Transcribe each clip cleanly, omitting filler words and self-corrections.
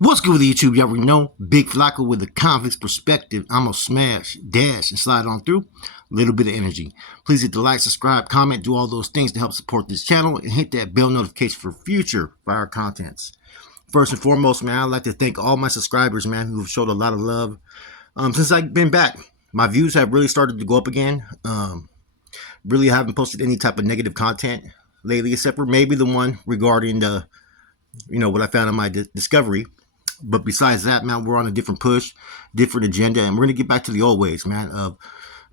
What's good with YouTube? You already know. Big Flaco with the Convicts Perspective. I'm going to smash, dash, and slide on through. A little bit of energy. Please hit the like, subscribe, comment, do all those things to help support this channel, and hit that bell notification for future fire contents. First and foremost, man, I'd like to thank all my subscribers, man, who have showed a lot of love. Since I've been back, my views have really started to go up again. Really haven't posted any type of negative content lately, except for maybe the one regarding the, what I found in my discovery. But besides that, man, we're on a different push, different agenda, and we're going to get back to the old ways, man, of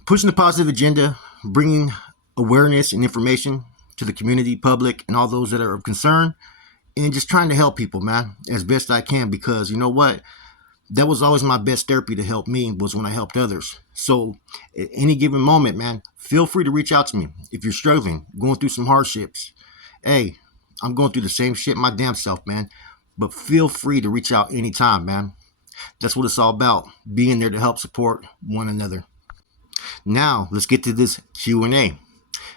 pushing the positive agenda, bringing awareness and information to the community, public, and all those that are of concern, and just trying to help people, man, as best I can, because you know what? That was always my best therapy to help me, was when I helped others. So at any given moment, man, feel free to reach out to me. If you're struggling, going through some hardships, hey, I'm going through the same shit my damn self, man. But feel free to reach out anytime, man. That's what it's all about, being there to help support one another. Now, let's get to this Q&A.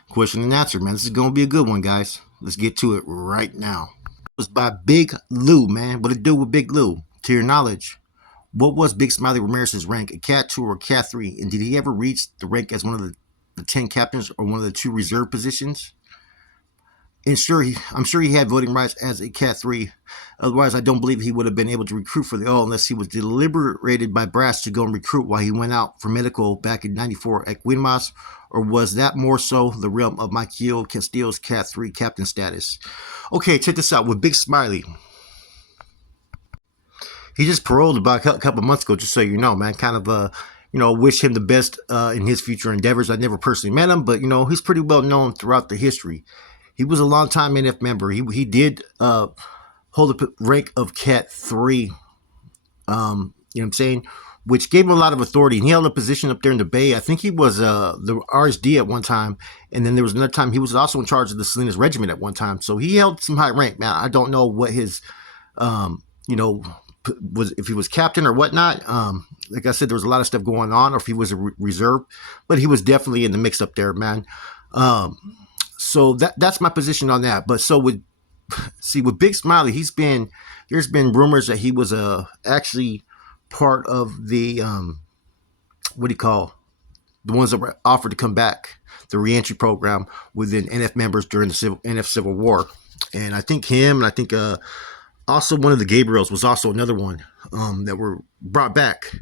Question and answer, man. This is going to be a good one, guys. Let's get to it right now. It was by Big Lou, man. What it do with Big Lou? To your knowledge, what was Big Smiley Ramirez's rank, a Cat 2 or Cat 3? And did he ever reach the rank as one of the 10 captains or one of the 2 reserve positions? And I'm sure he had voting rights as a Cat 3. Otherwise, I don't believe he would have been able to recruit for the O unless he was deliberated by brass to go and recruit while he went out for medical back in '94 at Guimas. Or was that more so the realm of Michael Castillo's Cat 3 captain status? Okay, check this out. With Big Smiley, he just paroled about a couple months ago, just so you know, man. Kind of, wish him the best in his future endeavors. I never personally met him, but, he's pretty well known throughout the history. He was a long-time NF member. He did hold the rank of Cat 3, you know what I'm saying, which gave him a lot of authority. And he held a position up there in the Bay. I think he was the RSD at one time. And then there was another time he was also in charge of the Salinas Regiment at one time. So he held some high rank, man. I don't know what his, was, if he was captain or whatnot. Like I said, there was a lot of stuff going on, or if he was a reserve. But he was definitely in the mix up there, man. So that's my position on that. But so with Big Smiley, there's been rumors that he was actually part of the what do you call, the ones that were offered to come back, the reentry program within NF members during the NF Civil War. And I think him, and I think also one of the Gabriels was also another one that were brought back.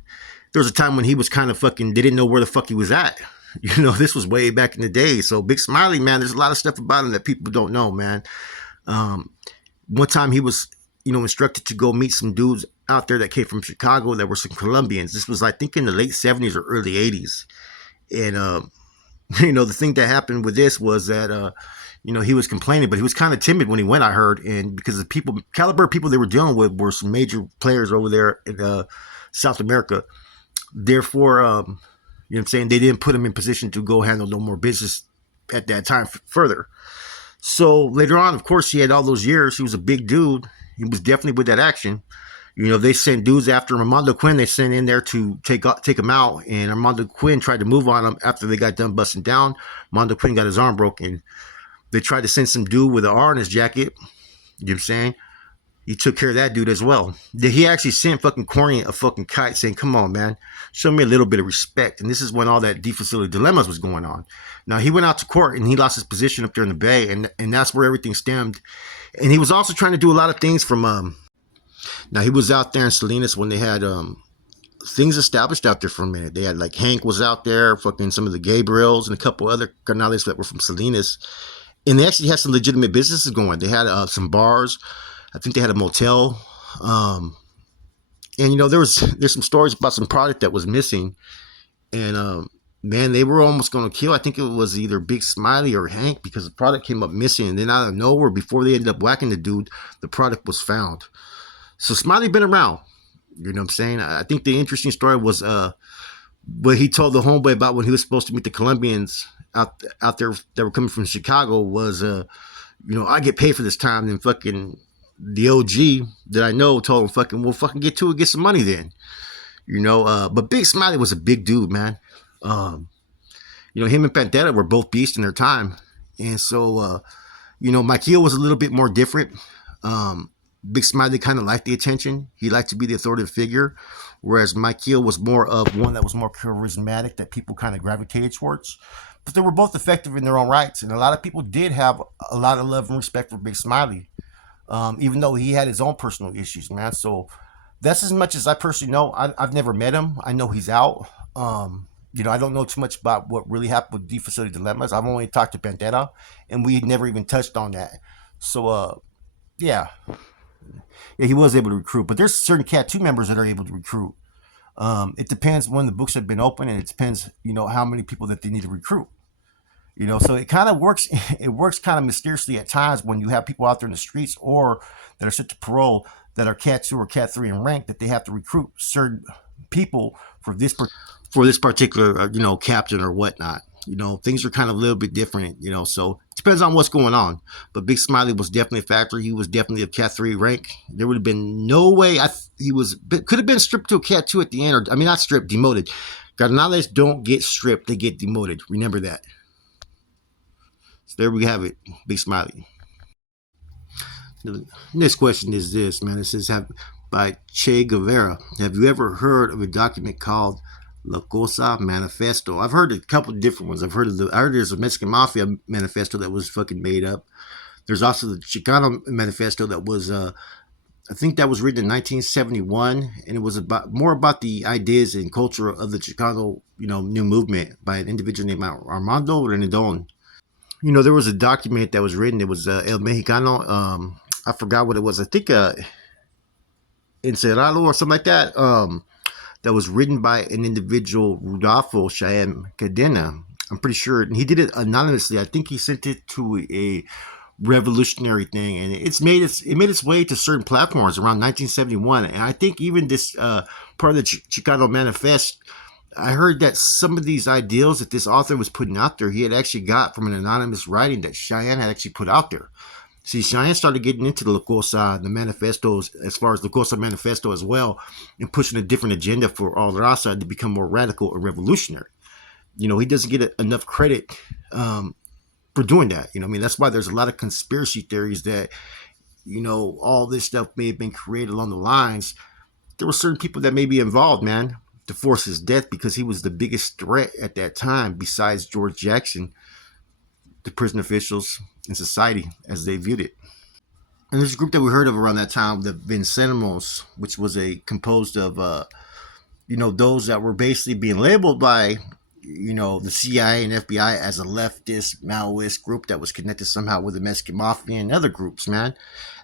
There was a time when he was kind of they didn't know where the fuck he was at. This was way back in the day. So Big Smiley, man, there's a lot of stuff about him that people don't know, man. One time he was, instructed to go meet some dudes out there that came from Chicago that were some Colombians. This was, I think, in the late 70s or early 80s. And, the thing that happened with this was that, he was complaining, but he was kind of timid when he went, I heard. And because the caliber people they were dealing with were some major players over there in South America. Therefore, you know what I'm saying, they didn't put him in position to go handle no more business at that time further. So later on, of course, he had all those years. He was a big dude. He was definitely with that action. They sent dudes after him. Armando Quinn, they sent in there to take him out. And Armando Quinn tried to move on him after they got done busting down. Armando Quinn got his arm broken. They tried to send some dude with an R in his jacket. You know what I'm saying? He took care of that dude as well. He actually sent fucking Corny a fucking kite saying, come on, man, show me a little bit of respect. And this is when all that defacility dilemmas was going on. Now, he went out to court and he lost his position up there in the Bay. And that's where everything stemmed. And he was also trying to do a lot of things from, now he was out there in Salinas when they had things established out there for a minute. They had like Hank was out there, fucking some of the Gabriels and a couple other Canales that were from Salinas. And they actually had some legitimate businesses going. They had some bars. I think they had a motel, and there's some stories about some product that was missing, and man, they were almost going to kill. I think it was either Big Smiley or Hank, because the product came up missing, and then out of nowhere, before they ended up whacking the dude, the product was found. So Smiley been around, you know what I'm saying? I think the interesting story was what he told the homeboy about when he was supposed to meet the Colombians out there that were coming from Chicago was, I get paid for this time, and fucking the OG that I know told him, fucking, we'll fucking get to it, get some money then. But Big Smiley was a big dude, man. Him and Pantera were both beasts in their time. And so, Michael was a little bit more different. Big Smiley kind of liked the attention. He liked to be the authoritative figure, whereas Michael was more of one that was more charismatic that people kind of gravitated towards. But they were both effective in their own rights, and a lot of people did have a lot of love and respect for Big Smiley, even though he had his own personal issues, man. So that's as much as I personally know. I've never met him. I know he's out. I don't know too much about what really happened with D Facility Dilemmas. I've only talked to Bandera, and we never even touched on that. So, yeah, yeah, he was able to recruit. But there's certain Cat 2 members that are able to recruit. It depends when the books have been open, and it depends, how many people that they need to recruit. So it kind of works. It works kind of mysteriously at times when you have people out there in the streets or that are set to parole that are Cat 2 or Cat 3 in rank that they have to recruit certain people for this particular captain or whatnot. Things are kind of a little bit different. So it depends on what's going on. But Big Smiley was definitely a factor. He was definitely a Cat 3 rank. There would have been no way he could have been stripped to a Cat 2 at the end, or I mean not stripped, demoted. Cardenales don't get stripped; they get demoted. Remember that. So there we have it, Big Smiley. The next question is this, man. It says, by Che Guevara. Have you ever heard of a document called La Cosa Manifesto? I've heard a couple of different ones. I heard there's a Mexican Mafia manifesto that was fucking made up. There's also the Chicano Manifesto that was, I think that was written in 1971, and it was more about the ideas and culture of the Chicano, new movement by an individual named Armando Renedon. There was a document that was written. It was El Mexicano. I forgot what it was. I think Encerrado or something like that. That was written by an individual, Rudolfo Cheyenne Cadena. I'm pretty sure. And he did it anonymously. I think he sent it to a revolutionary thing, and it made its way to certain platforms around 1971. And I think even this part of the Chicano Manifesto, I heard that some of these ideals that this author was putting out there, he had actually got from an anonymous writing that Cheyenne had actually put out there. See, Cheyenne started getting into the La Cosa, the manifestos, as far as the Cosa Manifesto as well, and pushing a different agenda for All Raza to become more radical and revolutionary. He doesn't get enough credit for doing that. That's why there's a lot of conspiracy theories that, all this stuff may have been created along the lines. There were certain people that may be involved, man, to force his death because he was the biggest threat at that time besides George Jackson, the prison officials, and society as they viewed it. And there's a group that we heard of around that time, the Venceremos, which was composed of, those that were basically being labeled by, the CIA and FBI as a leftist, Maoist group that was connected somehow with the Mexican Mafia and other groups, man.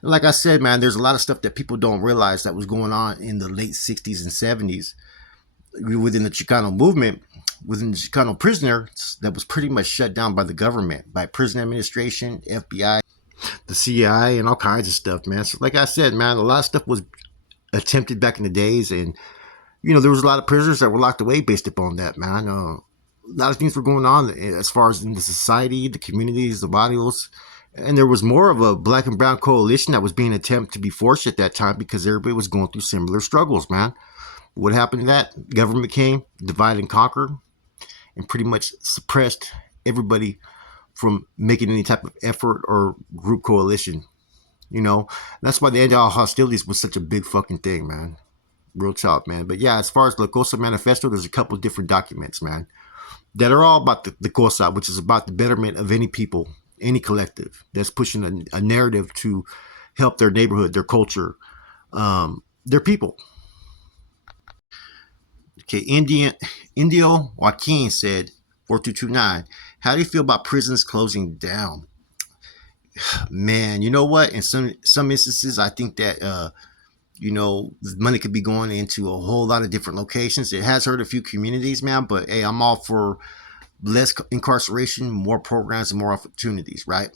And like I said, man, there's a lot of stuff that people don't realize that was going on in the late 60s and 70s within the Chicano movement, within the Chicano prisoners that was pretty much shut down by the government, by prison administration, FBI, the CIA, and all kinds of stuff, man. So like I said, man, a lot of stuff was attempted back in the days, and there was a lot of prisoners that were locked away based upon that, man. A lot of things were going on as far as in the society, the communities, the barrios, and there was more of a black and brown coalition that was being attempted to be forced at that time because everybody was going through similar struggles, man. What happened to that? Government came, divide and conquer, and pretty much suppressed everybody from making any type of effort or group coalition. That's why the end of all hostilities was such a big fucking thing, man. Real talk, man. But yeah, as far as La Cosa Manifesto, there's a couple of different documents, man, that are all about the Cosa, which is about the betterment of any people, any collective that's pushing a narrative to help their neighborhood, their culture, their people. Okay, Indio Joaquin said, 4229, how do you feel about prisons closing down? Man, you know what? In some instances, I think that the money could be going into a whole lot of different locations. It has hurt a few communities, man, but hey, I'm all for less incarceration, more programs, and more opportunities, right?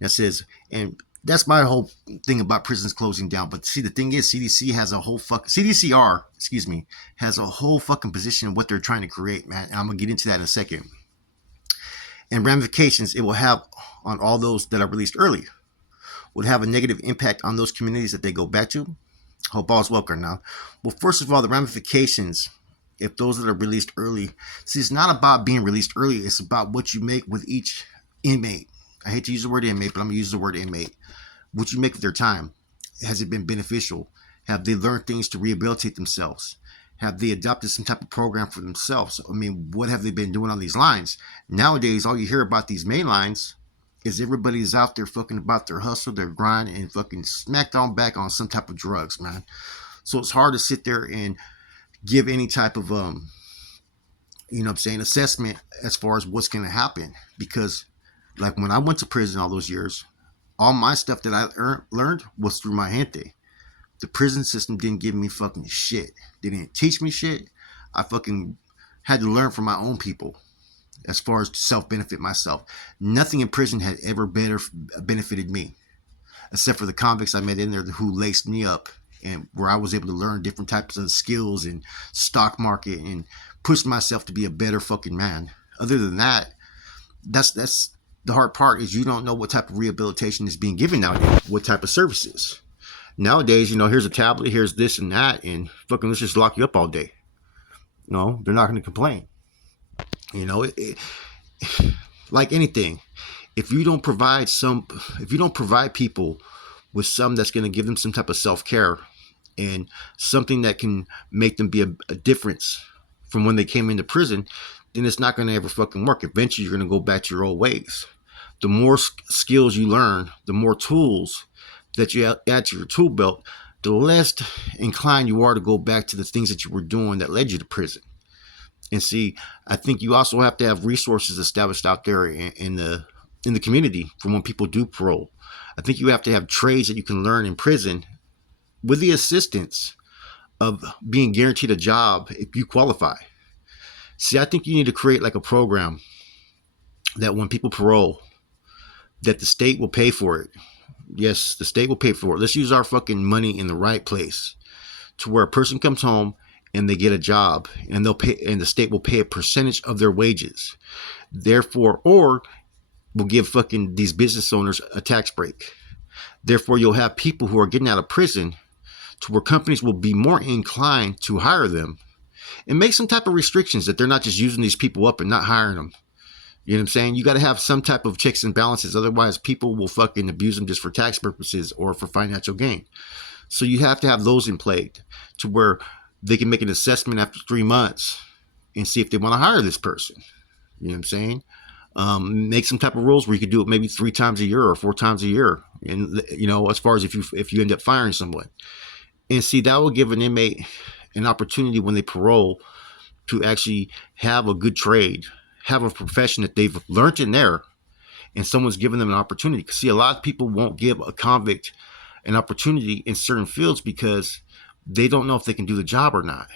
That says, and that's my whole thing about prisons closing down. But see, the thing is, has a whole fucking position of what they're trying to create, man. And I'm gonna get into that in a second. And ramifications it will have on all those that are released early would have a negative impact on those communities that they go back to. Hope all's welcome now. Well, first of all, the ramifications, if those that are released early, see, it's not about being released early. It's about what you make with each inmate. I hate to use the word inmate, but I'm going to use the word inmate. What you make of their time. has it been beneficial? Have they learned things to rehabilitate themselves? Have they adopted some type of program for themselves? I mean, what have they been doing on these lines? Nowadays, all you hear about these main lines is everybody's out there fucking about their hustle, their grind, and fucking smacked on back on some type of drugs, man. So it's hard to sit there and give any type of you know what I'm saying, assessment as far as what's gonna happen. Because like when I went to prison all those years, all my stuff that I learned was through my gente. The prison system didn't give me fucking shit. They didn't teach me shit. I fucking had to learn from my own people as far as to self-benefit myself. Nothing in prison had ever better benefited me, except for the convicts I met in there who laced me up, and where I was able to learn different types of skills and stock market and push myself to be a better fucking man. Other than that, that's the hard part, is you don't know what type of rehabilitation is being given nowadays, what type of services. Nowadays, you know, here's a tablet, here's this and that, and fucking let's just lock you up all day. No, they're not going to complain. You know, like anything, if you don't provide people with some that's going to give them some type of self-care and something that can make them be a difference from when they came into prison, then it's not going to ever fucking work. Eventually, you're going to go back to your old ways. The more skills you learn, the more tools that you add to your tool belt, the less inclined you are to go back to the things that you were doing that led you to prison. And see, I think you also have to have resources established out there in the community for when people do parole. I think you have to have trades that you can learn in prison with the assistance of being guaranteed a job if you qualify. See, I think you need to create like a program that when people parole, that the state will pay for it. Yes, the state will pay for it. Let's use our fucking money in the right place, to where a person comes home and they get a job, and they'll pay, and the state will pay a percentage of their wages. Therefore, or will give fucking these business owners a tax break. Therefore, you'll have people who are getting out of prison, to where companies will be more inclined to hire them, and make some type of restrictions that they're not just using these people up and not hiring them. You know what I'm saying? You got to have some type of checks and balances. Otherwise, people will fucking abuse them just for tax purposes or for financial gain. So you have to have those in play, to where they can make an assessment after 3 months and see if they want to hire this person. You know what I'm saying? Make some type of rules where you could do it maybe 3 times a year or 4 times a year. And, you know, as far as if you end up firing someone. And see, that will give an inmate an opportunity when they parole to actually have a good trade, have a profession that they've learned in there, and someone's giving them an opportunity. See, a lot of people won't give a convict an opportunity in certain fields because they don't know if they can do the job or not.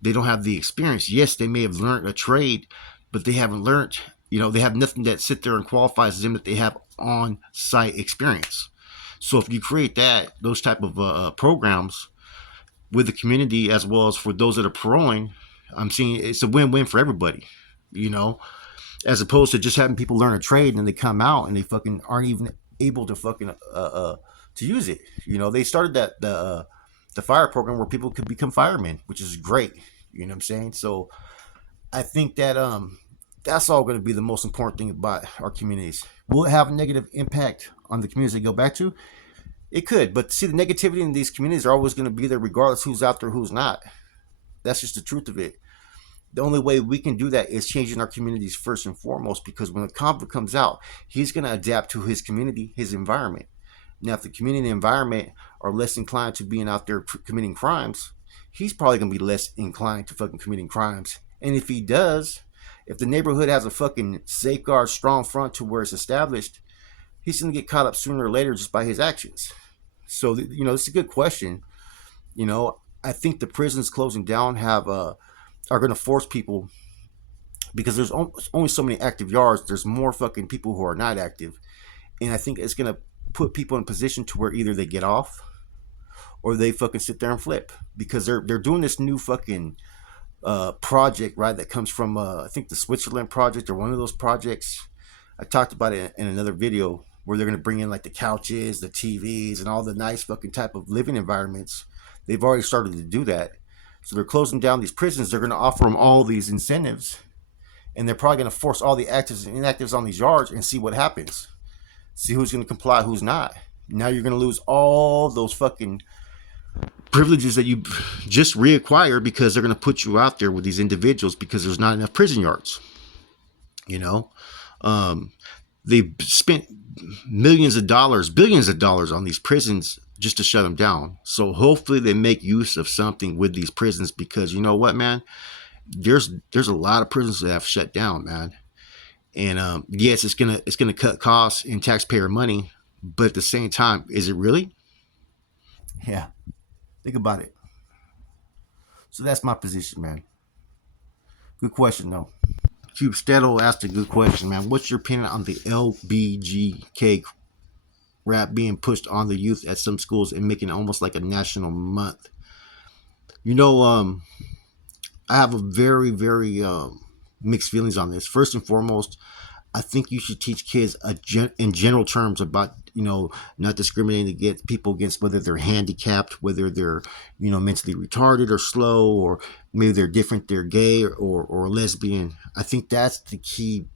They don't have the experience. Yes, they may have learned a trade, but they haven't learned, you know, they have nothing that sit there and qualifies them that they have on-site experience. So if you create those type of programs with the community as well as for those that are paroling, I'm seeing it's a win-win for everybody, you know, as opposed to just having people learn a trade and they come out and they fucking aren't even able to fucking to use it. You know, they started the fire program where people could become firemen, which is great. You know what I'm saying? So I think that that's all going to be the most important thing about our communities. Will it have a negative impact on the communities they go back to? It could, but see, the negativity in these communities are always going to be there regardless who's out there, who's not. That's just the truth of it. The only way we can do that is changing our communities first and foremost, because when a convict comes out, he's going to adapt to his community, his environment. Now, if the community and environment are less inclined to being out there committing crimes, he's probably going to be less inclined to fucking committing crimes. And if he does, if the neighborhood has a fucking safeguard, strong front to where it's established, he's going to get caught up sooner or later just by his actions. So, you know, it's a good question. You know, I think the prisons closing down are going to force people, because there's only so many active yards. There's more fucking people who are not active. And I think it's going to put people in a position to where either they get off or they fucking sit there and flip, because they're doing this new fucking project, right? That comes from, I think the Switzerland project or one of those projects. I talked about it in another video, where they're going to bring in like the couches, the TVs, and all the nice fucking type of living environments. They've already started to do that. So they're closing down these prisons. They're going to offer them all these incentives, and they're probably going to force all the actives and inactives on these yards and see what happens. See who's going to comply, who's not. Now you're going to lose all those fucking privileges that you just reacquired because they're going to put you out there with these individuals because there's not enough prison yards. You know, um, they've spent millions of dollars, billions of dollars on these prisons just to shut them down. So hopefully they make use of something with these prisons because you know what, man, there's a lot of prisons that have shut down, man. And yes, it's gonna cut costs and taxpayer money, but at the same time, is it really? Yeah, think about it. So that's my position, man. Good question, though. Cube Steadle asked a good question, man. What's your opinion on the LBGK rap being pushed on the youth at some schools and making it almost like a national month? You know, I have a very mixed feelings on this. First and foremost, I think you should teach kids in general terms about not discriminating against people against whether they're handicapped, whether they're mentally retarded or slow, or maybe they're different, they're gay or lesbian. I think that's the key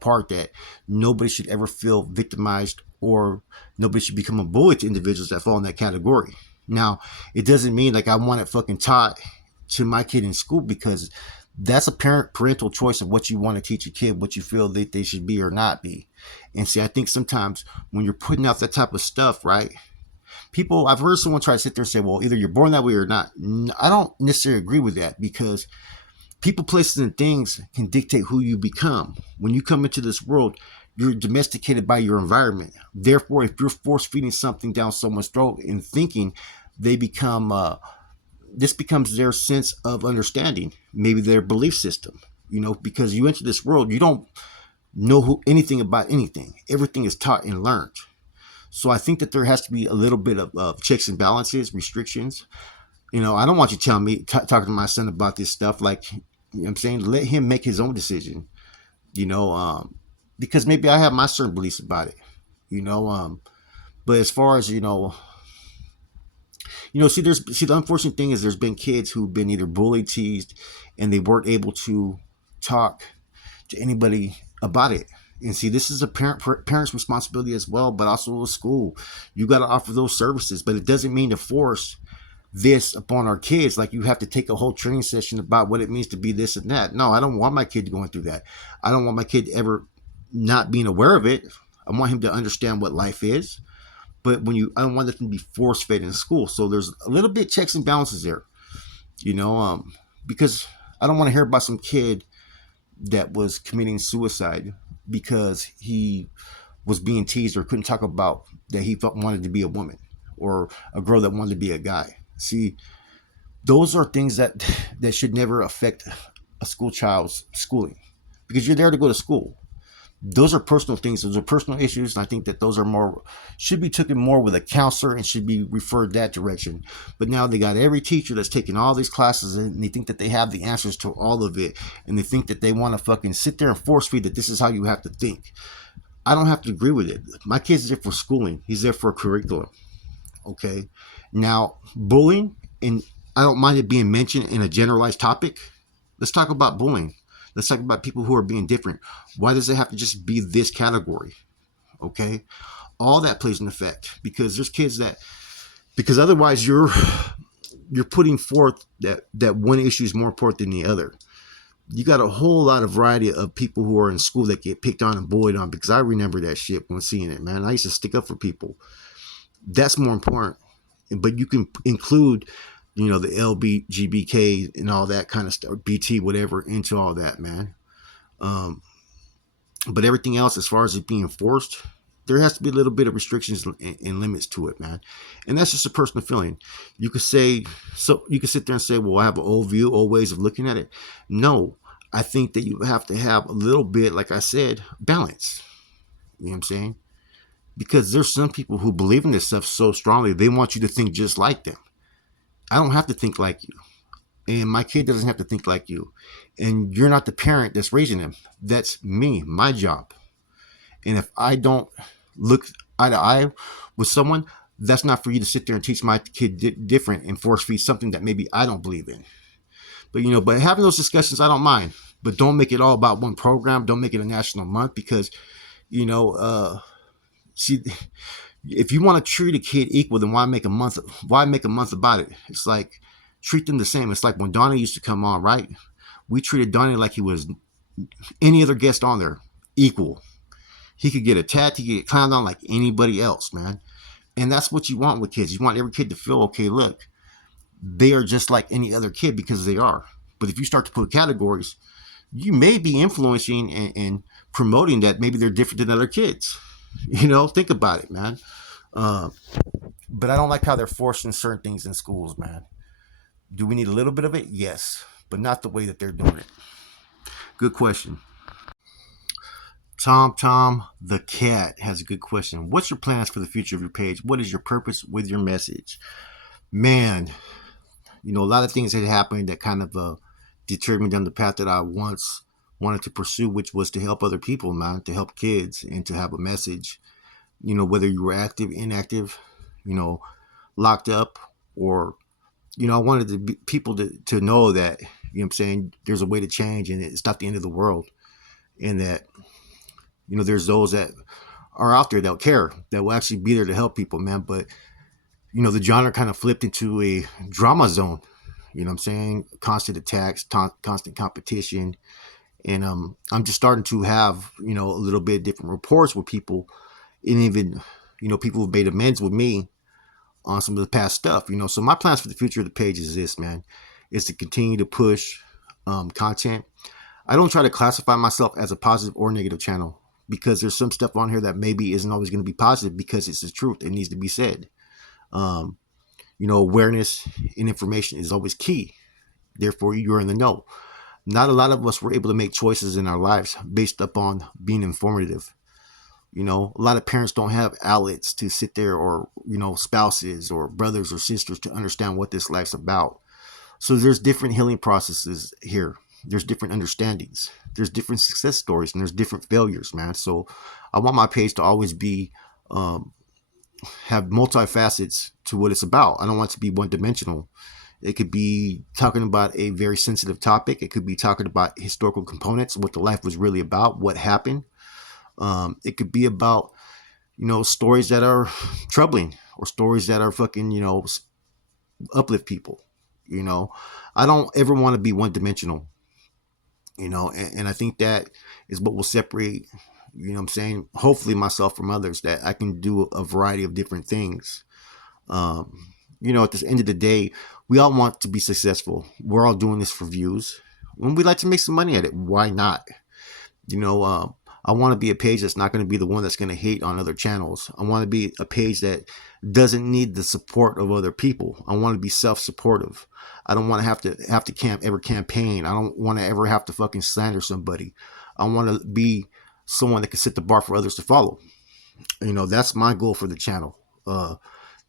part, that nobody should ever feel victimized or nobody should become a bully to individuals that fall in that category. Now, it doesn't mean like I want it fucking taught to my kid in school, because that's a parental choice of what you want to teach a kid, what you feel that they should be or not be. And see, I think sometimes when you're putting out that type of stuff, right? I've heard someone try to sit there and say, well, either you're born that way or not. I don't necessarily agree with that, because people, places, and things can dictate who you become. When you come into this world, you're domesticated by your environment. Therefore, if you're force feeding something down someone's throat and thinking, they become this becomes their sense of understanding, maybe their belief system. Because you enter this world, you don't know anything about anything. Everything is taught and learned. So I think that there has to be a little bit of checks and balances, restrictions. I don't want you telling me, talking to my son about this stuff. Like, what I'm saying, let him make his own decision. Because maybe I have my certain beliefs about it. But as far as the unfortunate thing is there's been kids who've been either bullied, teased, and they weren't able to talk to anybody about it. And see, this is a parent's responsibility as well, but also a school. You got to offer those services, but it doesn't mean to force this upon our kids. Like, you have to take a whole training session about what it means to be this and that. No, I don't want my kid going through that. I don't want my kid ever not being aware of it. I want him to understand what life is. But I don't want it to be force fed in school. So there's a little bit checks and balances there, because I don't want to hear about some kid that was committing suicide because he was being teased or couldn't talk about that he wanted to be a woman, or a girl that wanted to be a guy. See, those are things that should never affect a school child's schooling, because you're there to go to school. Those are personal things. Those are personal issues. And I think that those are should be taken more with a counselor and should be referred that direction. But now they got every teacher that's taking all these classes, and they think that they have the answers to all of it. And they think that they want to fucking sit there and force feed that this is how you have to think. I don't have to agree with it. My kid's there for schooling. He's there for a curriculum. Okay. Now, bullying, and I don't mind it being mentioned in a generalized topic. Let's talk about bullying. Let's talk about people who are being different. Why does it have to just be this category? Okay. All that plays an effect, because there's kids because otherwise you're putting forth that one issue is more important than the other. You got a whole lot of variety of people who are in school that get picked on and bullied on, because I remember that shit when seeing it, man. I used to stick up for people. That's more important. But you can include the LBGBK and all that kind of stuff, BT, whatever, into all that, man. But everything else, as far as it being forced, there has to be a little bit of restrictions and limits to it, man. And that's just a personal feeling. You could sit there and say, well, I have an old view, old ways of looking at it. No, I think that you have to have a little bit, like I said, balance. You know what I'm saying? Because there's some people who believe in this stuff so strongly, they want you to think just like them. I don't have to think like you. And my kid doesn't have to think like you. And you're not the parent that's raising them. That's me, my job. And if I don't look eye to eye with someone, that's not for you to sit there and teach my kid different and force feed something that maybe I don't believe in. But having those discussions, I don't mind. But don't make it all about one program. Don't make it a national month, because, see, If you want to treat a kid equal, then why make a month? Why make a month about it? It's like treat them the same. It's like when Donnie used to come on, right? We treated Donnie like he was any other guest on there, equal. He could get attacked, he could get clowned on like anybody else, man. And that's what you want with kids. You want every kid to feel, okay, look, they are just like any other kid because they are. But if you start to put categories, you may be influencing and promoting that maybe they're different than other kids. Think about it, man. Uh, but I don't like how they're forcing certain things in schools, man. Do we need a little bit of it? Yes, but not the way that they're doing it. Good question. Tom the cat has a good question. What's your plans for the future of your page? What is your purpose with your message? Man, a lot of things had happened that kind of deterred me down the path that I once wanted to pursue, which was to help other people, man, to help kids and to have a message. Whether you were active, inactive, locked up, or I wanted people to know that I'm saying there's a way to change and it's not the end of the world, and that there's those that are out there that care, that will actually be there to help people, man. But the genre kind of flipped into a drama zone. You know what I'm saying? Constant attacks, constant competition. And I'm just starting to have, a little bit different reports with people, and even, people who've made amends with me on some of the past stuff, So my plans for the future of the page is this, man, is to continue to push content. I don't try to classify myself as a positive or negative channel, because there's some stuff on here that maybe isn't always going to be positive because it's the truth. It needs to be said. Um, awareness and information is always key. Therefore, you're in the know. Not a lot of us were able to make choices in our lives based upon being informative. A lot of parents don't have outlets to sit there, or, spouses or brothers or sisters, to understand what this life's about. So there's different healing processes here. There's different understandings. There's different success stories, and there's different failures, man. So I want my page to always be, have multifacets to what it's about. I don't want it to be one dimensional. It could be talking about a very sensitive topic. It could be talking about historical components, what the life was really about, what happened. It could be about, stories that are troubling, or stories that are fucking, uplift people. I don't ever want to be one dimensional, and I think that is what will separate, what I'm saying, hopefully myself from others, that I can do a variety of different things. At the end of the day, we all want to be successful. We're all doing this for views. When we like to make some money at it, why not? I want to be a page that's not going to be the one that's going to hate on other channels. I want to be a page that doesn't need the support of other people. I want to be self-supportive. I don't want to have to ever campaign. I don't want to ever have to fucking slander somebody. I want to be someone that can set the bar for others to follow. That's my goal for the channel.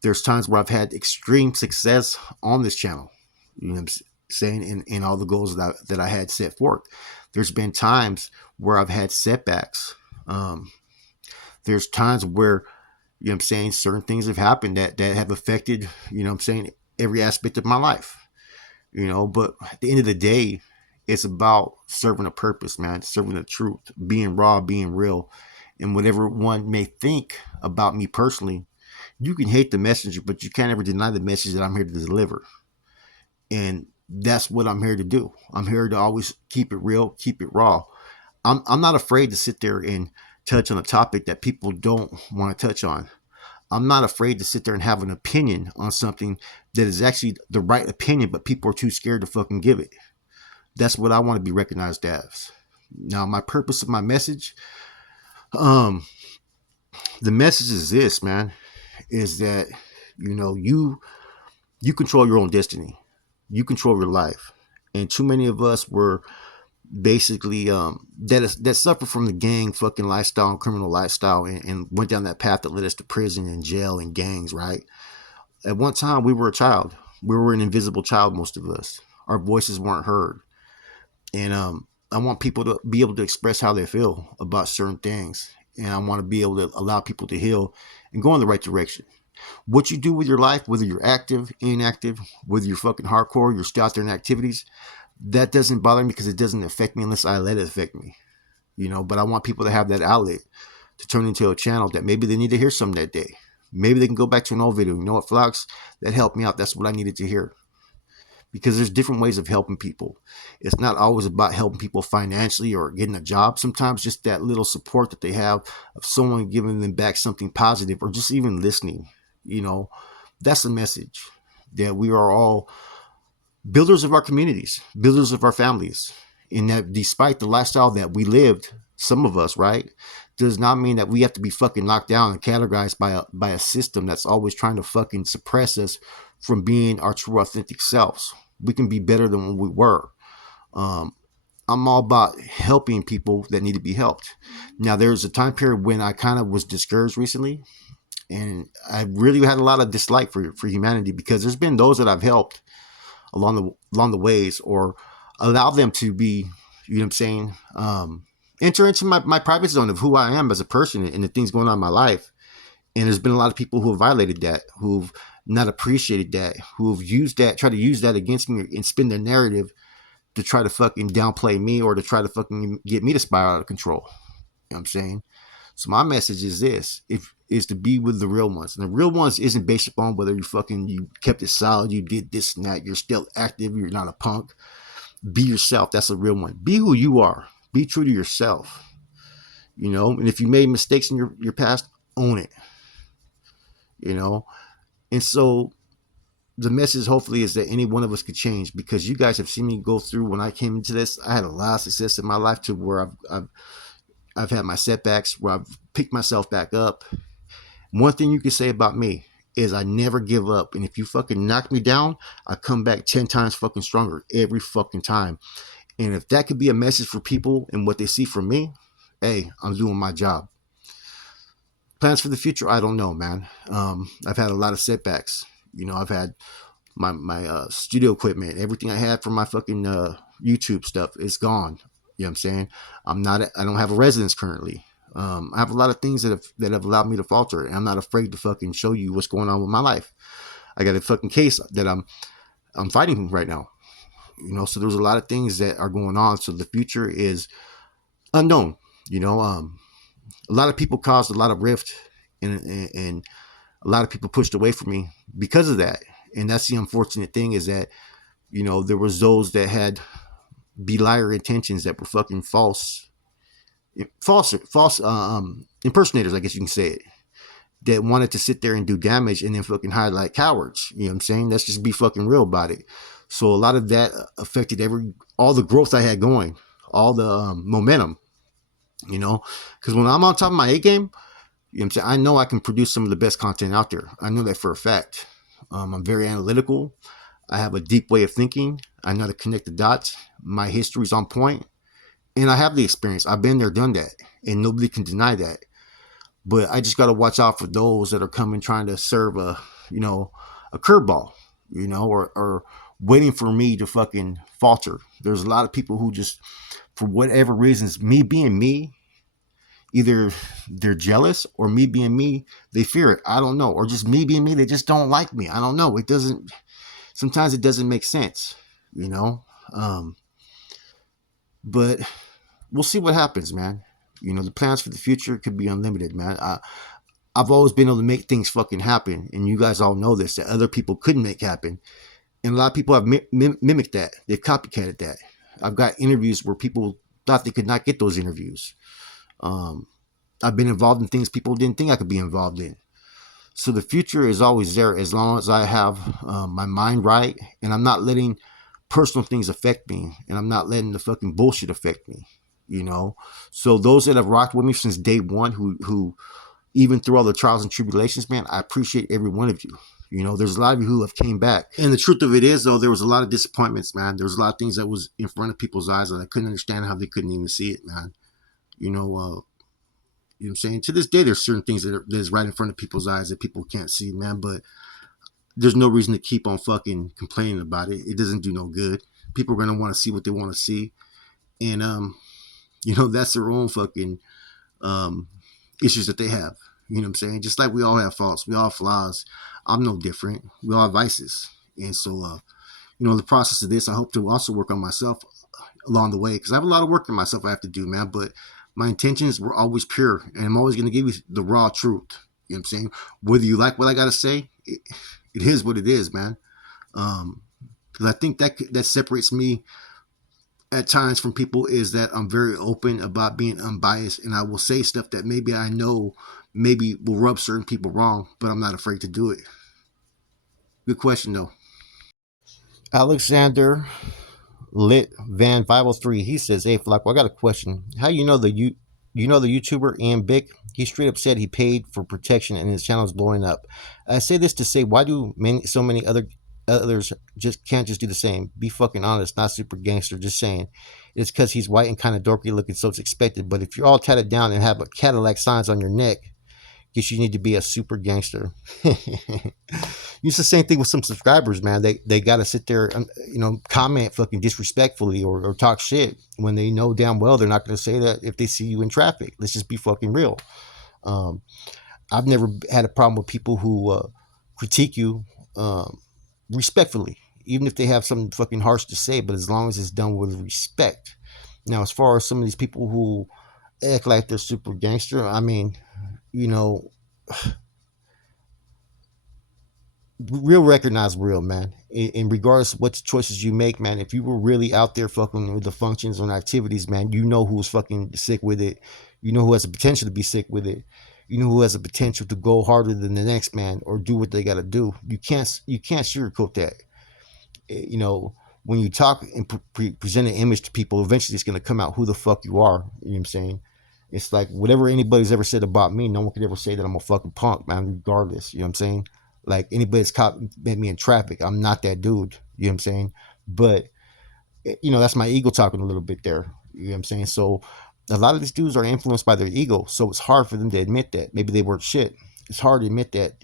There's times where I've had extreme success on this channel. You know what I'm saying? In all the goals that I had set forth. There's been times where I've had setbacks. There's times where, I'm saying, certain things have happened that have affected, I'm saying, every aspect of my life. But at the end of the day, it's about serving a purpose, man, serving the truth, being raw, being real. And whatever one may think about me personally, you can hate the messenger, but you can't ever deny the message that I'm here to deliver. And that's what I'm here to do. I'm here to always keep it real, keep it raw. I'm not afraid to sit there and touch on a topic that people don't want to touch on. I'm not afraid to sit there and have an opinion on something that is actually the right opinion, but people are too scared to fucking give it. That's what I want to be recognized as. Now, my purpose of my message, the message is this, man, is that, you control your own destiny. You control your life. And too many of us were basically that suffered from the gang fucking lifestyle and criminal lifestyle, and went down that path that led us to prison and jail and gangs, right? At one time, we were a child. We were an invisible child, most of us. Our voices weren't heard. And I want people to be able to express how they feel about certain things. And I want to be able to allow people to heal and go in the right direction. What you do with your life, whether you're active, inactive, whether you're fucking hardcore, you're still out there in activities, that doesn't bother me because it doesn't affect me unless I let it affect me. But I want people to have that outlet to turn into a channel that maybe they need to hear something that day. Maybe they can go back to an old video. You know what, Flux? That helped me out. That's what I needed to hear. Because there's different ways of helping people. It's not always about helping people financially or getting a job. Sometimes just that little support that they have of someone giving them back something positive or just even listening, you know, that's the message, that we are all builders of our communities, builders of our families. And that despite the lifestyle that we lived, some of us, right, does not mean that we have to be fucking locked down and categorized by a system that's always trying to fucking suppress us from being our true authentic selves. We can be better than what we were. Um, I'm all about helping people that need to be helped. Now, there's a time period when I kind of was discouraged recently, and I really had a lot of dislike for humanity, because there's been those that I've helped along the ways, or allow them to be, you know what I'm saying, enter into my private zone of who I am as a person and the things going on in my life. And there's been a lot of people who have violated that, who've not appreciated that, who've used that, try to use that against me and spin their narrative to try to fucking downplay me or to try to fucking get me to spiral out of control. You know what I'm saying? So my message is this: is to be with the real ones. And the real ones isn't based upon whether you kept it solid, you did this and that, you're still active, you're not a punk. Be yourself. That's a real one. Be who you are. Be true to yourself. You know, and if you made mistakes in your past, own it. You know, and so the message hopefully is that any one of us could change, because you guys have seen me go through. When I came into this, I had a lot of success in my life to where I've had my setbacks, where I've picked myself back up. One thing you can say about me is I never give up. And if you fucking knock me down, I come back 10 times fucking stronger every fucking time. And if that could be a message for people and what they see from me, hey, I'm doing my job. Plans for the future, I don't know, man. I've had a lot of setbacks. You know, I've had my studio equipment, everything I had from my fucking YouTube stuff is gone. You know what I'm saying? I don't have a residence currently. I have a lot of things that have allowed me to falter, and I'm not afraid to fucking show you what's going on with my life. I got a fucking case that I'm fighting right now. You know, so there's a lot of things that are going on. So the future is unknown. You know, a lot of people caused a lot of rift, and a lot of people pushed away from me because of that. And that's the unfortunate thing, is that, you know, there was those that had beliar intentions that were fucking false impersonators, I guess you can say it, that wanted to sit there and do damage and then fucking hide like cowards. You know what I'm saying? Let's just be fucking real about it. So a lot of that affected all the growth I had going, all the momentum, you know, because when I'm on top of my A game, you know what I'm saying, I know I can produce some of the best content out there. I know that for a fact. I'm very analytical. I have a deep way of thinking. I know how to connect the dots. My history's on point, and I have the experience. I've been there, done that, and nobody can deny that. But I just got to watch out for those that are coming trying to serve a curveball, you know, or waiting for me to fucking falter. There's a lot of people who just, for whatever reasons, me being me, either they're jealous, or me being me, they fear it. I don't know. Or just me being me, they just don't like me. I don't know. Sometimes it doesn't make sense, you know? But we'll see what happens, man. You know, the plans for the future could be unlimited, man. I've always been able to make things fucking happen, and you guys all know this, that other people couldn't make happen. And a lot of people have mimicked that. They've copycatted that. I've got interviews where people thought they could not get those interviews. I've been involved in things people didn't think I could be involved in. So the future is always there, as long as I have my mind right, and I'm not letting personal things affect me, and I'm not letting the fucking bullshit affect me, you know? So those that have rocked with me since day one, who even through all the trials and tribulations, man, I appreciate every one of you. You know, there's a lot of you who have came back. And the truth of it is, though, there was a lot of disappointments, man. There was a lot of things that was in front of people's eyes that I couldn't understand how they couldn't even see it, man. You know what I'm saying? To this day, there's certain things that is right in front of people's eyes that people can't see, man. But there's no reason to keep on fucking complaining about it. It doesn't do no good. People are going to want to see what they want to see. And, you know, that's their own fucking issues that they have. You know what I'm saying? Just like we all have faults. We all have flaws. I'm no different. We all have vices. And so, you know, in the process of this, I hope to also work on myself along the way, because I have a lot of work in myself I have to do, man. But my intentions were always pure, and I'm always going to give you the raw truth. You know what I'm saying? Whether you like what I gotta say, it is what it is, man. Because I think that separates me at times from people is that I'm very open about being unbiased, and I will say stuff that maybe I know maybe will rub certain people wrong, but I'm not afraid to do it. Good question though. Alexander Lit Van 503. He says, "Hey Flaco, I got a question. How you know the YouTuber Ian Bick? He straight up said he paid for protection and his channel is blowing up. I say this to say, why do so many others just can't just do the same? Be fucking honest, not super gangster. Just saying, it's because he's white and kind of dorky looking, so it's expected. But if you're all tatted down and have a Cadillac signs on your neck, guess you need to be a super gangster." It's the same thing with some subscribers, man. They got to sit there and comment fucking disrespectfully or talk shit when they know damn well they're not going to say that if they see you in traffic. Let's just be fucking real. Um, I've never had a problem with people who critique you respectfully, even if they have something fucking harsh to say, but as long as it's done with respect. Now, as far as some of these people who act like they're super gangster, I mean, you know, real recognize real, man. In regards to what choices you make, man, if you were really out there fucking with the functions and activities, man, you know who's fucking sick with it. You know who has the potential to be sick with it. You know who has the potential to go harder than the next man or do what they got to do. You can't sugarcoat that. You know, when you talk and present an image to people, eventually it's going to come out who the fuck you are. You know what I'm saying? It's like whatever anybody's ever said about me, no one could ever say that I'm a fucking punk, man, regardless. You know what I'm saying? Like anybody's caught met me in traffic, I'm not that dude. You know what I'm saying? But that's my ego talking a little bit there. You know what I'm saying? So a lot of these dudes are influenced by their ego, so it's hard for them to admit that. Maybe they weren't shit. It's hard to admit that,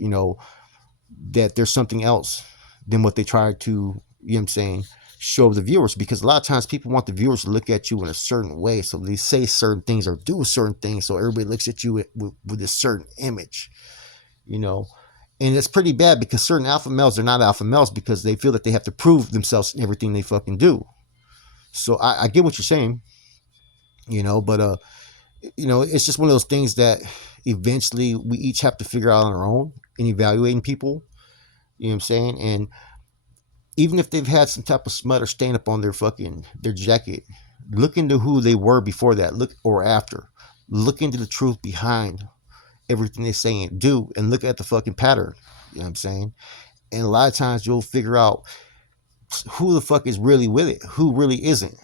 that there's something else than what they try to, you know what I'm saying, show the viewers, because a lot of times people want the viewers to look at you in a certain way, so they say certain things or do certain things so everybody looks at you with a certain image, you know. And it's pretty bad because certain alpha males are not alpha males because they feel that they have to prove themselves in everything they fucking do. So I get what you're saying, but it's just one of those things that eventually we each have to figure out on our own in evaluating people. You know what I'm saying? And even if they've had some type of smut or stain up on their jacket, look into who they were before that, look or after. Look into the truth behind everything they say and do, and look at the fucking pattern. You know what I'm saying? And a lot of times you'll figure out who the fuck is really with it, who really isn't.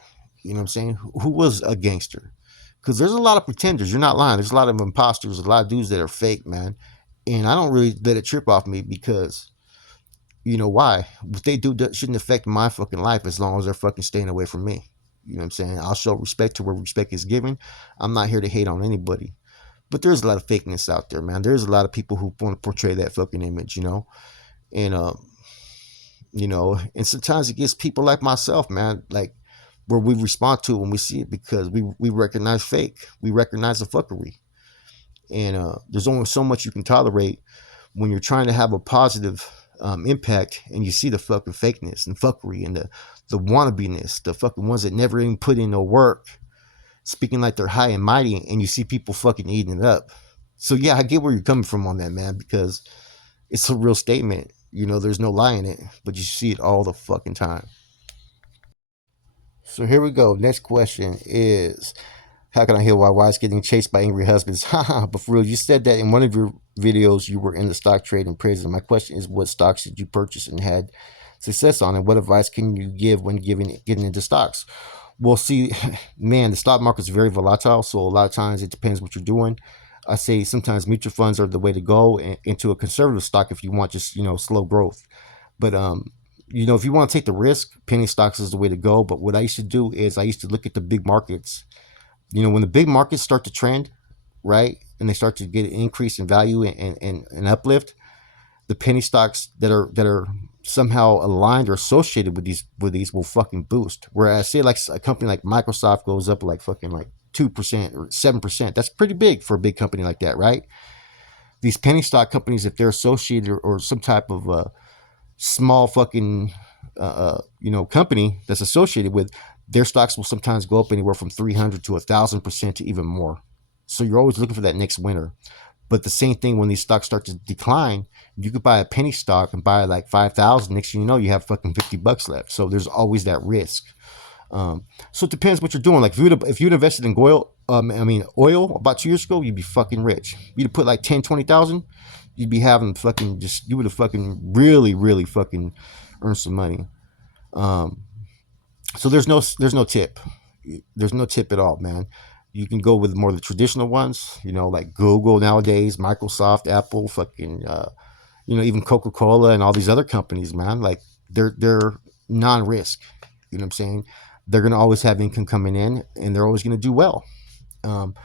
You know what I'm saying? Who was a gangster? Because there's a lot of pretenders. You're not lying. There's a lot of imposters, a lot of dudes that are fake, man. And I don't really let it trip off me because you know why? What they do shouldn't affect my fucking life as long as they're fucking staying away from me. You know what I'm saying? I'll show respect to where respect is given. I'm not here to hate on anybody. But there's a lot of fakeness out there, man. There's a lot of people who want to portray that fucking image, and and sometimes it gets people like myself, man, like where we respond to it when we see it because we recognize fake, we recognize the fuckery, and there's only so much you can tolerate when you're trying to have a positive impact, and you see the fucking fakeness and fuckery and the wannabiness, the fucking ones that never even put in no work, speaking like they're high and mighty, and you see people fucking eating it up. So yeah, I get where you're coming from on that, man, because it's a real statement. There's no lie in it, but you see it all the fucking time. So here we go. Next question is, how can I heal why wives getting chased by angry husbands? Haha, but for real, you said that in one of your videos you were in the stock trade in prison. My question is, what stocks did you purchase and had success on, and what advice can you give when getting into stocks? Well, see, man, the stock market is very volatile, so a lot of times it depends what you're doing. I say sometimes mutual funds are the way to go into a conservative stock if you want just slow growth. But if you want to take the risk, penny stocks is the way to go. But what I used to do is I used to look at the big markets. When the big markets start to trend, right, and they start to get an increase in value and uplift, the penny stocks that are somehow aligned or associated with these will fucking boost. Whereas say like a company like Microsoft goes up like fucking like 2% or 7%. That's pretty big for a big company like that, right? These penny stock companies, if they're associated or some type of small fucking company that's associated with, their stocks will sometimes go up anywhere from 300 to 1,000% to even more. So you're always looking for that next winner. But the same thing when these stocks start to decline, you could buy a penny stock and buy like 5,000. Next thing you know, you have fucking $50 left. So there's always that risk. So it depends what you're doing. Like if you'd invested in oil about 2 years ago, you'd be fucking rich. You'd put like 10, 20,000, you'd be having fucking just, you would have fucking really, really fucking earned some money. Um, so there's no tip. There's no tip at all, man. You can go with more of the traditional ones, like Google nowadays, Microsoft, Apple, fucking, even Coca-Cola and all these other companies, man. Like they're non-risk. You know what I'm saying? They're gonna always have income coming in, and they're always gonna do well. Um,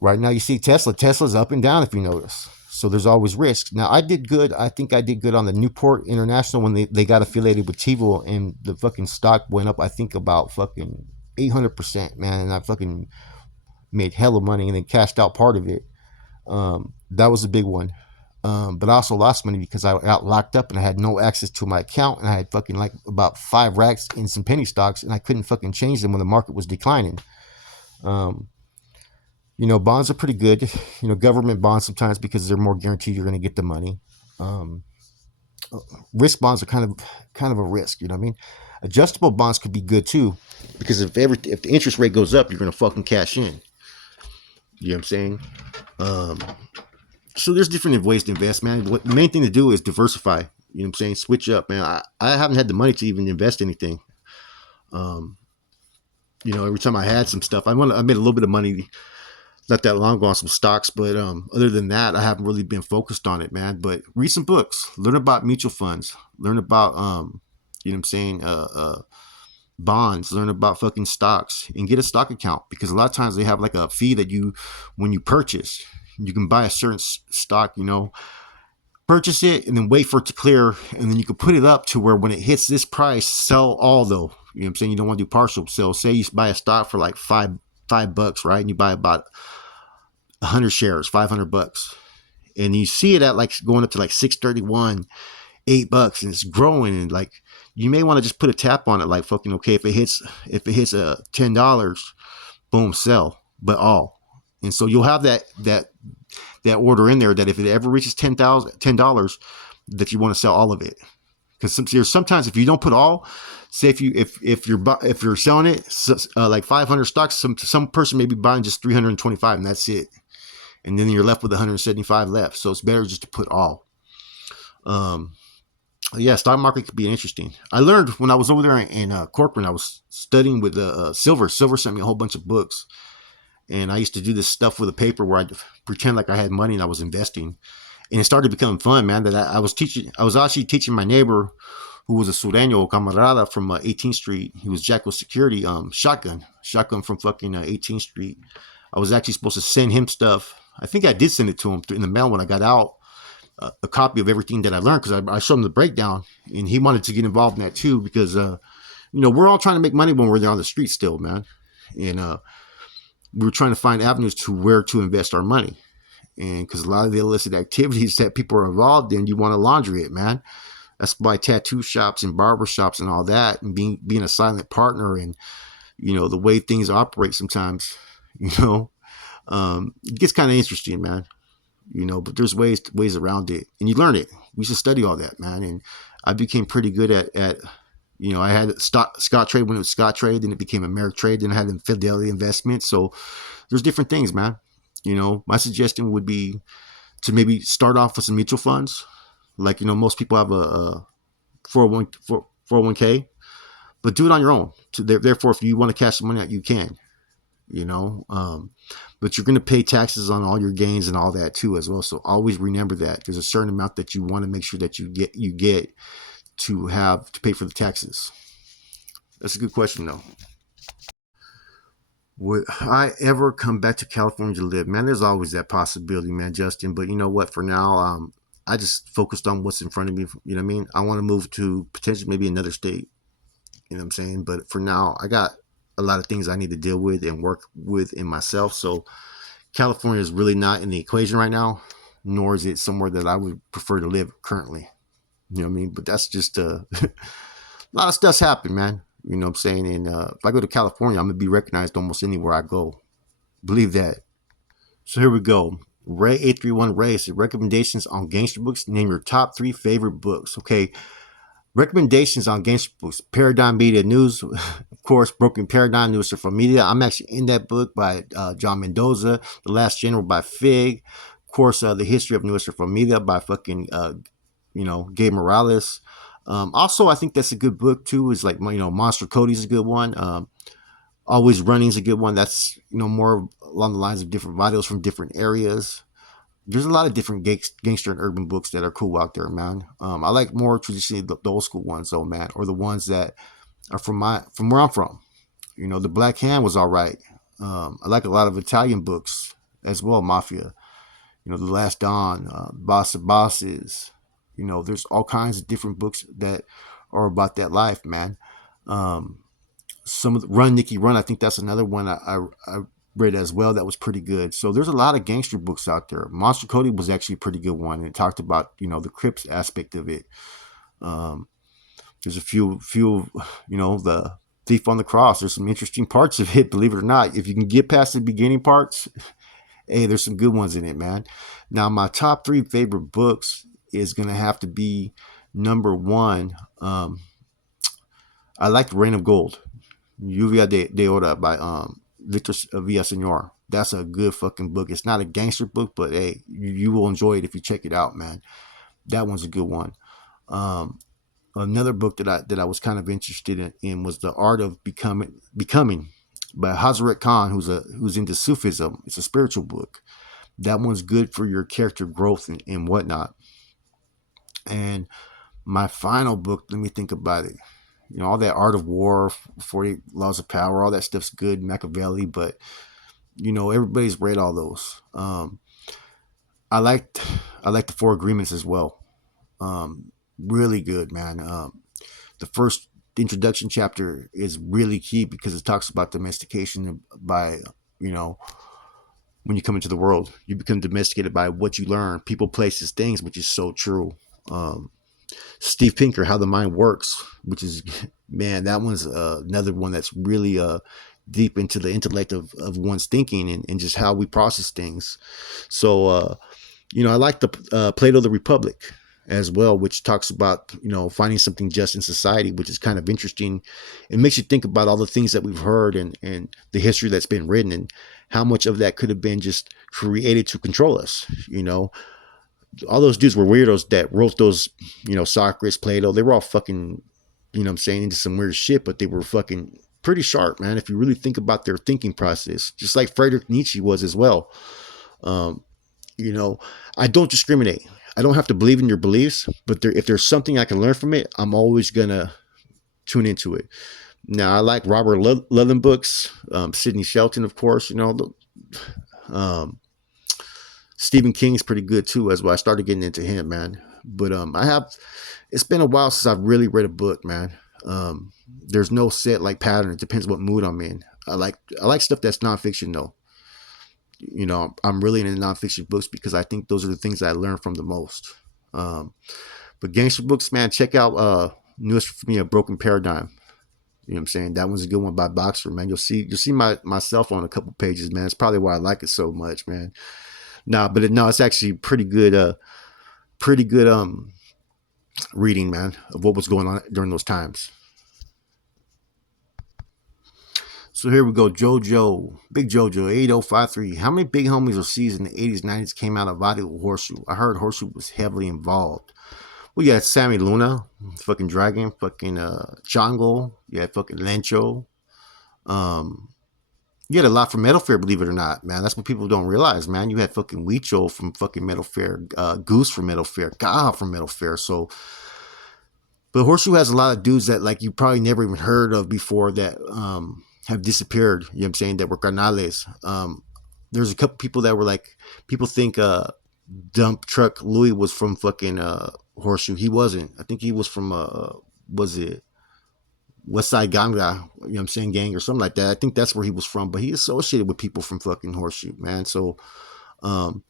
right now, you see Tesla. Tesla's up and down if you notice. So there's always risks. Now I did good. I think I did good on the Newport International when they got affiliated with TiVo, and the fucking stock went up. I think about fucking 800%, man. And I fucking made hella money and then cashed out part of it. That was a big one. But I also lost money because I got locked up and I had no access to my account, and I had fucking like about 5 racks in some penny stocks, and I couldn't fucking change them when the market was declining. Bonds are pretty good. Government bonds sometimes because they're more guaranteed you're going to get the money. Risk bonds are kind of a risk. You know what I mean? Adjustable bonds could be good too, because if the interest rate goes up, you're going to fucking cash in. You know what I'm saying? So there's different ways to invest, man. What the main thing to do is diversify. You know what I'm saying? Switch up, man. I haven't had the money to even invest anything. Every time I had some stuff, I made a little bit of money not that long ago on some stocks, but other than that, I haven't really been focused on it, man. But read some books, learn about mutual funds, learn about you know what I'm saying, bonds, learn about fucking stocks, and get a stock account, because a lot of times they have like a fee that when you purchase, you can buy a certain stock, purchase it and then wait for it to clear, and then you can put it up to where when it hits this price, sell all though. You know what I'm saying? You don't want to do partial sales. Say you buy a stock for like $5, right? And you buy about 100 shares, $500, and you see it at like going up to like 631, $8, and it's growing, and like you may want to just put a tap on it, like fucking okay, if it hits $10, boom, sell, but all. And so you'll have that order in there that if it ever reaches $10, that you want to sell all of it. Because sometimes if you don't put all, say if you're selling it like 500 stocks, some person may be buying just 325 and that's it, and then you're left with 175 left. So it's better just to put all. Yeah, stock market could be interesting. I learned when I was over there in corporate, I was studying with Silver. Silver sent me a whole bunch of books. And I used to do this stuff with a paper where I'd pretend like I had money and I was investing. And it started becoming fun, man. That I was actually teaching my neighbor, who was a Sureño camarada from 18th Street. He was Jacko Security, shotgun from fucking 18th Street. I was actually supposed to send him stuff. I think I did send it to him in the mail when I got out, a copy of everything that I learned, because I showed him the breakdown, and he wanted to get involved in that too, because we're all trying to make money when we're there on the street still, man. And we were trying to find avenues to where to invest our money. And because a lot of the illicit activities that people are involved in, you want to laundry it, man. That's why tattoo shops and barber shops and all that, and being a silent partner, and the way things operate sometimes, it gets kind of interesting, man. But there's ways around it, and you learn it. We should study all that, man. And I became pretty good at I had Scottrade when it was Scottrade, then it became Ameritrade, then I had Fidelity Investment. So there's different things, man. My suggestion would be to maybe start off with some mutual funds. Like, most people have a 401k, but do it on your own. Therefore, if you want to cash some money out, you can, but you're going to pay taxes on all your gains and all that too as well. So always remember that there's a certain amount that you want to make sure that you get to have to pay for the taxes. That's a good question though. Would I ever come back to California to live? Man, there's always that possibility, man, Justin. But you know what? For now, I just focused on what's in front of me. You know what I mean? I want to move to potentially maybe another state. You know what I'm saying? But for now, I got a lot of things I need to deal with and work with in myself. So California is really not in the equation right now, nor is it somewhere that I would prefer to live currently. You know what I mean? But that's just a lot of stuff's happened, man. You know what I'm saying? And if I go to California, I'm going to be recognized almost anywhere I go. Believe that. So here we go. Ray 831 Ray said recommendations on gangster books. Name your top 3 favorite books. Okay, recommendations on gangster books. Paradigm Media News, of course. Broken Paradigm, News from Media. I'm actually in that book by John Mendoza. The Last General by Fig. Of course, The History of News from Media by fucking Gabe Morales. Also, I think that's a good book too. Is like Monster Cody's a good one. Always Running's a good one. That's more along the lines of different videos from different areas. There's a lot of different gangster and urban books that are cool out there, man. I like more traditionally the old school ones, though, man, or the ones that are from where I'm from. The Black Hand was all right. I like a lot of Italian books as well, Mafia. The Last Dawn, Boss of Bosses. There's all kinds of different books that are about that life, man. Um, some of the Run Nicky Run, I think that's another one I read as well that was pretty good. So there's a lot of gangster books out there. Monster Cody was actually a pretty good one, and it talked about the Crips aspect of it. Um, there's a few the Thief on the Cross. There's some interesting parts of it, believe it or not. If you can get past the beginning parts, hey, there's some good ones in it, man. Now my top 3 favorite books is gonna have to be number one. I like Reign of Gold. Lluvia de Ora by Victor Villaseñor. That's a good fucking book. It's not a gangster book, but hey, you will enjoy it if you check it out, man. That one's a good one. Um, Another book that I was kind of interested in was The Art of Becoming by Hazrat Khan, who's into Sufism. It's a spiritual book. That one's good for your character growth and whatnot. And my final book, let me think about it. All that Art of War, 40 Laws of Power, all that stuff's good, Machiavelli, but everybody's read all those. I liked the Four Agreements as well. Really good, man. The first introduction chapter is really key because it talks about domestication by when you come into the world, you become domesticated by what you learn, people, places, things, which is so true. Um, Steve Pinker, How the Mind Works, which is, man, that one's another one that's really deep into the intellect of one's thinking and just how we process things. So, I like the Plato the Republic as well, which talks about, finding something just in society, which is kind of interesting. It makes you think about all the things that we've heard and the history that's been written and how much of that could have been just created to control us, all those dudes were weirdos that wrote those, Socrates, Plato. They were all fucking, I'm saying, into some weird shit, but they were fucking pretty sharp, man. If you really think about their thinking process, just like Friedrich Nietzsche was as well. Um, I don't discriminate. I don't have to believe in your beliefs, but if there's something I can learn from it, I'm always gonna tune into it. Now, I like Robert Ludlum books, Sidney Shelton, of course. Um, Stephen King's pretty good too, as well. I started getting into him, man. But it's been a while since I've really read a book, man. There's no set like pattern. It depends what mood I'm in. I like stuff that's nonfiction though. I'm really into nonfiction books because I think those are the things I learn from the most. Um, but gangster books, man, check out newest for me, A Broken Paradigm. You know what I'm saying? That one's a good one by Boxer, man. You'll see myself on a couple pages, man. It's probably why I like it so much, man. No, it's actually pretty good reading, man, of what was going on during those times. So here we go, JoJo, Big JoJo, 8053. How many big homies or C's in the 80s, 90s came out of Body with Horseshoe? I heard Horseshoe was heavily involved. Well, you had Sammy Luna, fucking Dragon, fucking Chongo, you had fucking Lencho. Um, you had a lot from Metal Fair, believe it or not, man. That's what people don't realize, man. You had fucking Weecho from fucking Metal Fair, Goose from Metal Fair, Gaha from Metal Fair. So, but Horseshoe has a lot of dudes that like you probably never even heard of before that have disappeared. You know what I'm saying? That were carnales. There's a couple people that were like, people think Dump Truck Louis was from fucking Horseshoe. He wasn't. I think he was from was it West Side Ganga, you know what I'm saying, gang or something like that. I think that's where he was from, but he associated with people from fucking Horseshoe, man. So, um,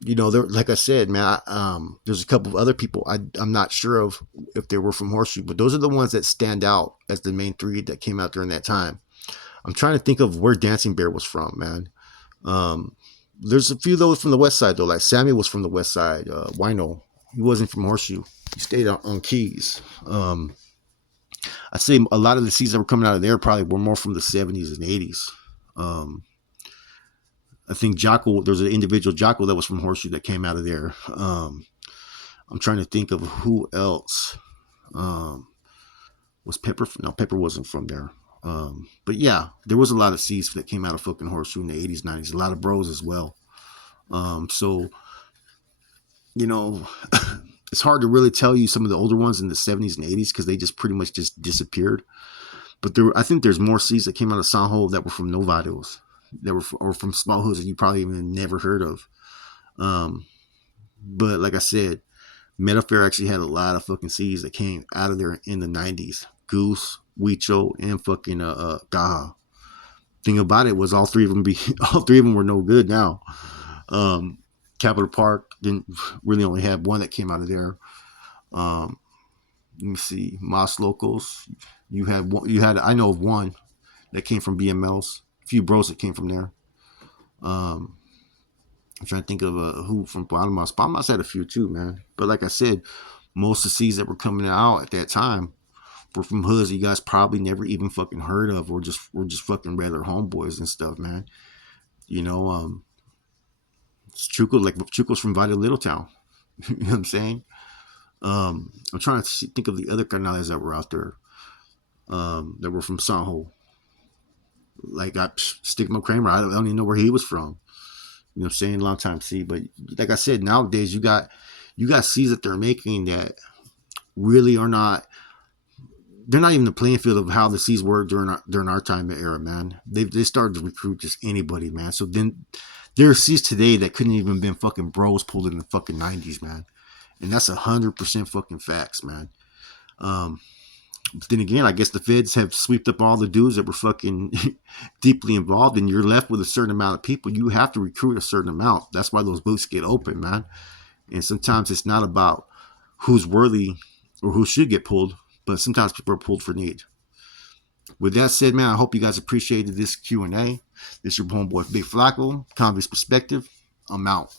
there, like I said, man, there's a couple of other people I'm not sure of if they were from Horseshoe, but those are the ones that stand out as the main 3 that came out during that time. I'm trying to think of where Dancing Bear was from, man. Um, There's a few those from the west side though. Like Sammy was from the west side. Wino, he wasn't from Horseshoe. He stayed on Keys. I'd say a lot of the seeds that were coming out of there probably were more from the 70s and 80s. Um, I think Jocko, there's an individual Jocko that was from Horseshoe that came out of there. I'm trying to think of who else. Was Pepper? No, Pepper wasn't from there. But yeah, there was a lot of seeds that came out of fucking Horseshoe in the 80s, 90s. A lot of bros as well. So, you know, it's hard to really tell you some of the older ones in the 70s and 80s because they just pretty much just disappeared. But I think there's more seeds that came out of Sanho that were from Novados, that were or from small hoods that you probably even never heard of. But like I said, Metafair actually had a lot of fucking seeds that came out of there in the 90s. Goose, Huicho, and fucking Gaha. Thing about it was all three of them were no good now. Capital Park didn't really only have one that came out of there. Let me see, Moss Locals. You had I know of one that came from BMLs. A few bros that came from there. I'm trying to think of who from Panama. Panama's had a few too, man. But like I said, most of the seeds that were coming out at that time were from hoods you guys probably never even fucking heard of, or just fucking regular homeboys and stuff, man. You know, Chuco, like Chuco's from Vita Littletown. You know what I'm saying? I'm trying to think of the other canales that were out there that were from Sanho. Like Stigma Kramer, I don't even know where he was from. You know what I'm saying? Long time see. But like I said, nowadays you got seeds that they're making that really are not, they're not even the playing field of how the seeds were during our time era, man. They started to recruit just anybody, man. So then there are seeds today that couldn't even been fucking bros pulled in the fucking 90s, man. And that's 100% fucking facts, man. But then again, I guess the feds have swept up all the dudes that were fucking deeply involved, and you're left with a certain amount of people. You have to recruit a certain amount. That's why those boots get open, man. And sometimes it's not about who's worthy or who should get pulled, but sometimes people are pulled for need. With that said, man, I hope you guys appreciated this Q&A. This is your homeboy, Big Flaco, Convicts Perspective. I'm out.